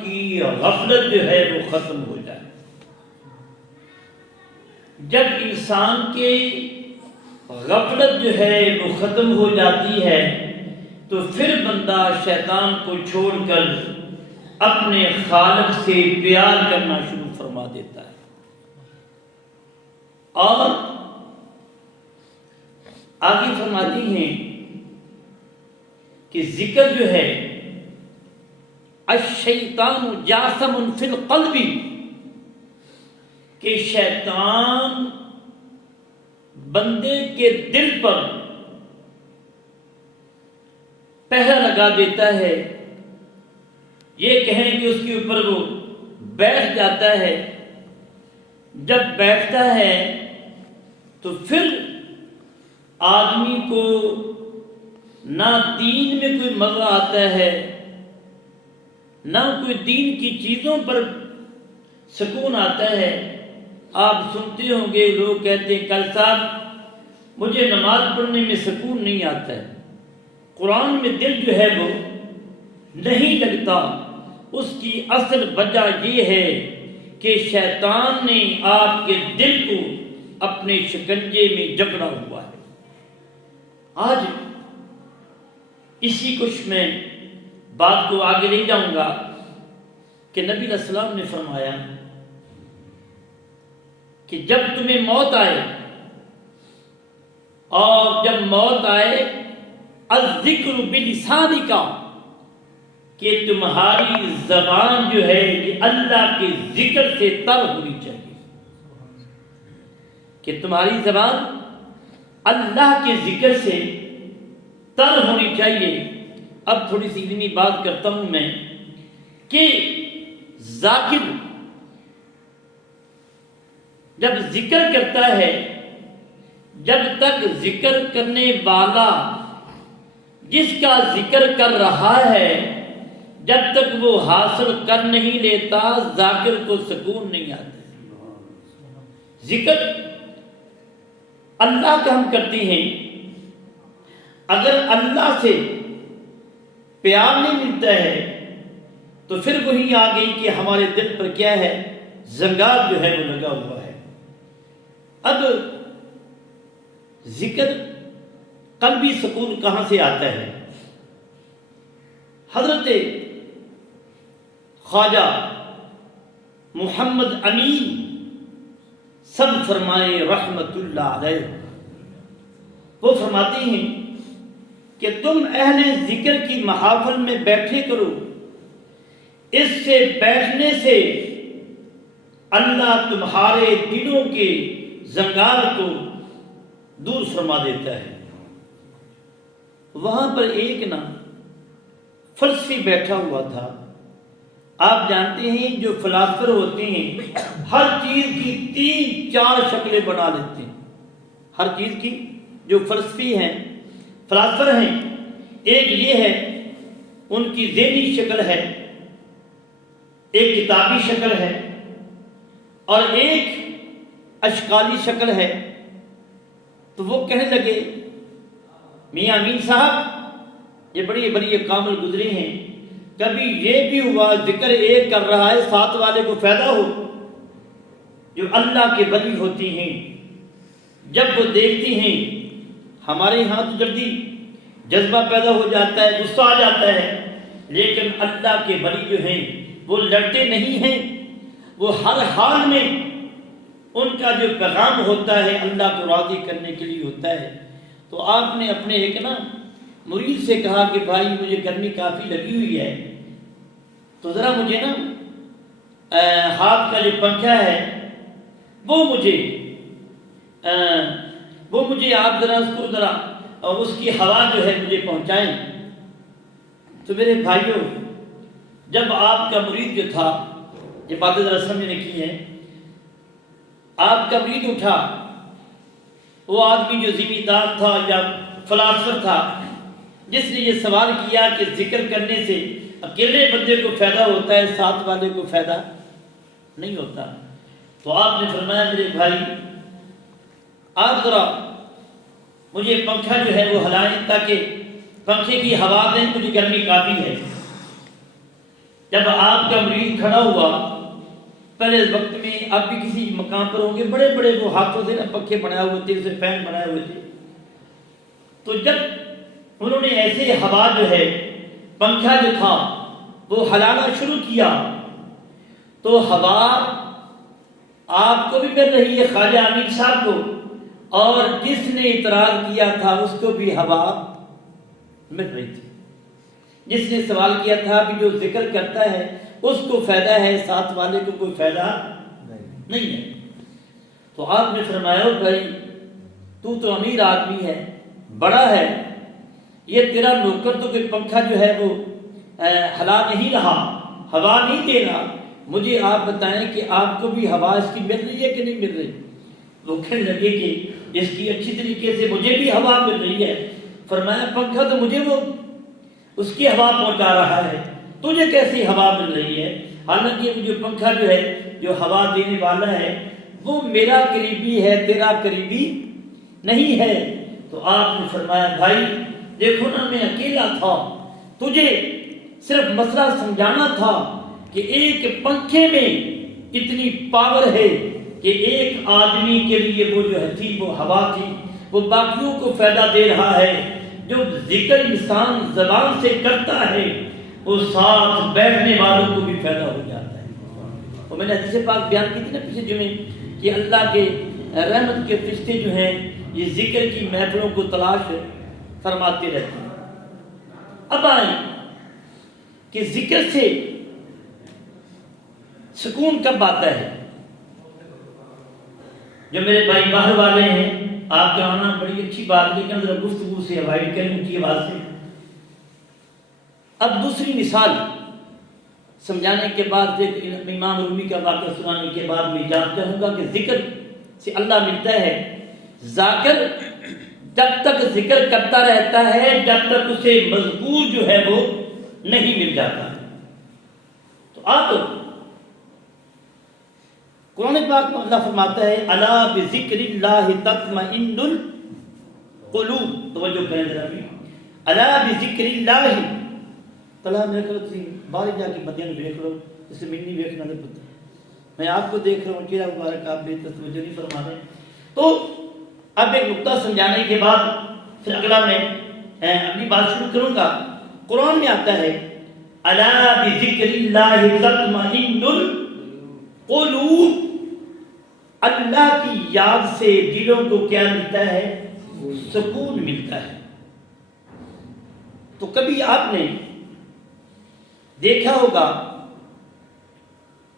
کی غفلت جو ہے وہ ختم ہو جائے۔ جب انسان کے غفلت جو ہے وہ ختم ہو جاتی ہے تو پھر بندہ شیطان کو چھوڑ کر اپنے خالق سے پیار کرنا شروع فرما دیتا ہے۔ اور آگے فرماتی ہیں کہ ذکر جو ہے الشیطان جاثم فی القلب، کہ شیطان بندے کے دل پر پہرا لگا دیتا ہے، یہ کہیں کہ اس کے اوپر وہ بیٹھ جاتا ہے۔ جب بیٹھتا ہے تو پھر آدمی کو نہ دین میں کوئی مزہ آتا ہے، نہ کوئی دین کی چیزوں پر سکون آتا ہے۔ آپ سنتے ہوں گے لوگ کہتے ہیں کل صاحب مجھے نماز پڑھنے میں سکون نہیں آتا ہے، قرآن میں دل جو ہے وہ نہیں لگتا۔ اس کی اصل وجہ یہ ہے کہ شیطان نے آپ کے دل کو اپنے شکنجے میں جکڑا ہوا ہے۔ آج اسی کچھ میں بات کو آگے لے جاؤں گا کہ نبی علیہ السلام نے فرمایا کہ جب تمہیں موت آئے، اور جب موت آئے الذکر بلسانک، کہ تمہاری زبان جو ہے یہ اللہ کے ذکر سے تر ہونی چاہیے، کہ تمہاری زبان اللہ کے ذکر سے تر ہونی چاہیے۔ اب تھوڑی سی علمی بات کرتا ہوں میں کہ ذاکر جب ذکر کرتا ہے، جب تک ذکر کرنے والا جس کا ذکر کر رہا ہے جب تک وہ حاصل کر نہیں لیتا ذاکر کو سکون نہیں آتا۔ ذکر اللہ کا ہم کرتے ہیں، اگر اللہ سے پیار نہیں ملتا ہے تو پھر وہی آ گئی کہ ہمارے دل پر کیا ہے، زنگار جو ہے وہ لگا ہوا ہے۔ اب ذکر قلبی سکون کہاں سے آتا ہے؟ حضرت خواجہ محمد امین سب فرمائے رحمت اللہ علیہ، وہ فرماتے ہیں کہ تم اہل ذکر کی محافل میں بیٹھے کرو، اس سے بیٹھنے سے اللہ تمہارے دلوں کے زنگار کو دور فرما دیتا ہے۔ وہاں پر ایک نا فلسفی بیٹھا ہوا تھا۔ آپ جانتے ہیں جو فلاسفر ہوتے ہیں ہر چیز کی 3-4 شکلیں بنا لیتے ہیں، ہر چیز کی جو فلسفی ہیں فلاسفر ہیں، ایک یہ ہے ان کی ذہنی شکل ہے، ایک کتابی شکل ہے، اور ایک اشکالی شکل ہے۔ تو وہ کہنے لگے میاں امین صاحب یہ بڑی بڑی کامل گزرے ہیں، کبھی یہ بھی ہوا ذکر ایک کر رہا ہے ساتھ والے کو فائدہ ہو؟ جو اللہ کے ولی ہوتے ہیں جب وہ دیکھتی ہیں، ہمارے یہاں تو جلدی جذبہ پیدا ہو جاتا ہے، غصہ آ جاتا ہے، لیکن اللہ کے ولی جو ہیں وہ لڑتے نہیں ہیں، وہ ہر حال میں ان کا جو پیغام ہوتا ہے اللہ کو راضی کرنے کے لیے ہوتا ہے۔ تو آپ نے اپنے ایک نا مرید سے کہا کہ بھائی مجھے گرمی کافی لگی ہوئی ہے، تو ذرا مجھے نا ہاتھ کا جو پنکھا ہے وہ مجھے آپ ذرا اس کو ذرا اس کی ہوا جو ہے مجھے پہنچائیں۔ تو میرے بھائیوں جب آپ کا مرید جو تھا، یہ باتیں ذرا سمجھنے کی ہے، آپ کا مرید اٹھا، وہ آدمی جو ذمہ دار تھا یا فلاسفر تھا جس نے یہ سوال کیا کہ ذکر کرنے سے اکیلے بندے کو فائدہ ہوتا ہے ساتھ والے کو فائدہ نہیں ہوتا، تو آپ نے فرمایا میرے بھائی آپ ذرا مجھے پنکھا جو ہے وہ ہلائیں تاکہ پنکھے کی ہوا دیں، مجھے گرمی کافی ہے۔ جب آپ کا مریض کھڑا ہوا، پہلے وقت میں آپ بھی کسی مقام پر ہوں گے، بڑے بڑے وہ ہاتھوں سے پنکھے بنائے ہوئے تھے، اسے فین بنائے ہوئے تھے، تو جب انہوں نے ایسے ہوا جو ہے پنکھا جو تھا وہ ہلانا شروع کیا تو ہوا آپ کو بھی مل رہی ہے، خواجہ امین صاحب کو، اور جس نے اعتراض کیا تھا اس کو بھی ہوا مل رہی تھی۔ جس نے سوال کیا تھا بھی جو ذکر کرتا ہے اس کو فائدہ ہے، ساتھ والے کو کوئی فائدہ نہیں ہے۔ تو آپ نے فرمایا بھائی تو امیر آدمی ہے، بڑا ہے، یہ تیرا نوکر تو کوئی پنکھا جو ہے وہ ہلا نہیں رہا، ہوا نہیں دے رہا، مجھے آپ بتائیں کہ آپ کو بھی ہوا اس کی مل رہی ہے کہ نہیں مل رہی؟ وہ کہنے لگے کہ اس کی اچھی طریقے سے مجھے بھی ہوا مل رہی ہے۔ فرمایا پنکھا تو مجھے وہ اس کی ہوا پہنچا رہا ہے، تجھے کیسی ہوا مل رہی ہے؟ حالانکہ جو پنکھا جو ہے جو ہوا دینے والا ہے وہ میرا قریبی ہے، تیرا قریبی نہیں ہے۔ تو آپ نے فرمایا بھائی دیکھو نا، میں اکیلا تھا، تجھے صرف مسئلہ سمجھانا تھا کہ ایک پنکھے میں اتنی پاور ہے کہ ایک آدمی کے لیے وہ جو تھی وہ ہوا تھی، وہ باقیوں کو فائدہ دے رہا ہے۔ جو ذکر انسان زبان سے کرتا ہے وہ ساتھ بیٹھنے والوں کو بھی فائدہ ہو جاتا ہے۔ اور میں نے حدیث پاک بیان کی تھی نا پچھلے جمعے کہ اللہ کے رحمت کے فرشتے جو ہیں یہ ذکر کی محفلوں کو تلاش فرماتے رہتے ہیں۔ اب آئیں کہ ذکر سے سکون کب آتا ہے؟ جو میرے بھائی باہر والے ہیں، آپ کا آنا بڑی اچھی بات، لیکن ذرا گفتگو سے اوائڈ کریں ان کی آواز سے۔ اب دوسری مثال سمجھانے کے بعد امام رومی کا واقعہ سنانے کے بعد میں جان چاہوں گا کہ ذکر سے اللہ ملتا ہے۔ ذاکر جب تک ذکر کرتا رہتا ہے جب تک اسے مذکور جو ہے وہ نہیں مل جاتا۔ تو آپ قرآن پاک میں اللہ فرماتا ہے الا بذکر اللہ تطمئن القلوب، توجہ کریں ذرا بھی، الا بذکر اللہ، طلع میں کرو تھی باہر جا کے مدین دیکھ لو، اسے منی دیکھنا نہیں پتا، میں آپ کو دیکھ رہا ہوں، چہرہ مبارک آپ بے توجہ نہیں فرما رہے۔ تو اب ایک نقطہ سمجھانے کے بعد پھر اگلا میں اپنی بات شروع کروں گا۔ قرآن میں آتا ہے الا بذکر اللہ تطمئن القلوب، اللہ کی یاد سے دلوں کو کیا ملتا ہے؟ سکون ملتا ہے۔ تو کبھی آپ نے دیکھا ہوگا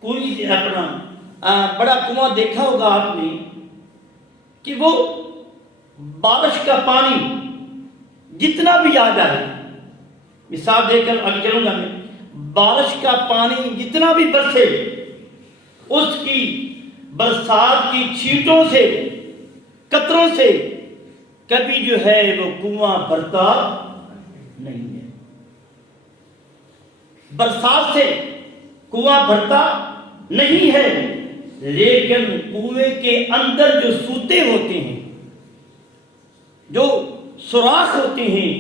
کوئی اپنا بڑا کنواں دیکھا ہوگا آپ نے کہ وہ بارش کا پانی جتنا بھی آ جائے، مثال دے کر آگے چلوں گا میں، بارش کا پانی جتنا بھی برسے اس کی برسات کی چھینٹوں سے قطروں سے کبھی جو ہے وہ کنواں بھرتا نہیں ہے۔ برسات سے کنواں بھرتا نہیں ہے، لیکن کنویں کے اندر جو سوتے ہوتے ہیں، جو سوراخ ہوتے ہیں،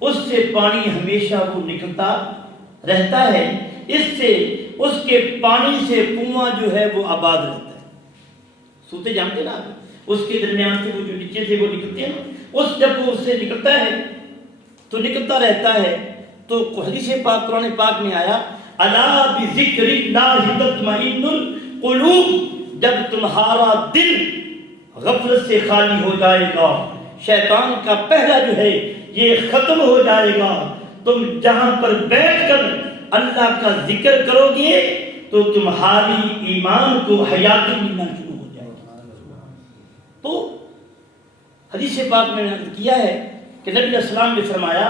اس سے پانی ہمیشہ وہ نکلتا رہتا ہے۔ اس سے اس کے پانی سے کنواں جو ہے وہ آباد رہتا ہے۔ سوتے جانتے نا آپ، اس کے درمیان سے وہ جو نیچے سے وہ نکلتے ہیں نا، جب وہ اس سے نکلتا ہے تو نکلتا رہتا ہے۔ تو حدیث پاک قرآن پاک میں آیا الا بذکر اللہ تطمئن القلوب، جب تمہارا دل غفلت سے خالی ہو جائے گا، شیطان کا پہلا جو ہے یہ ختم ہو جائے گا، تم جہاں پر بیٹھ کر اللہ کا ذکر کرو گے تو تمہاری ایمان کو حیاتی ملنا شروع ہو جائے گا۔ تو حدیث پاک میں نے کیا ہے کہ نبی علیہ السلام نے فرمایا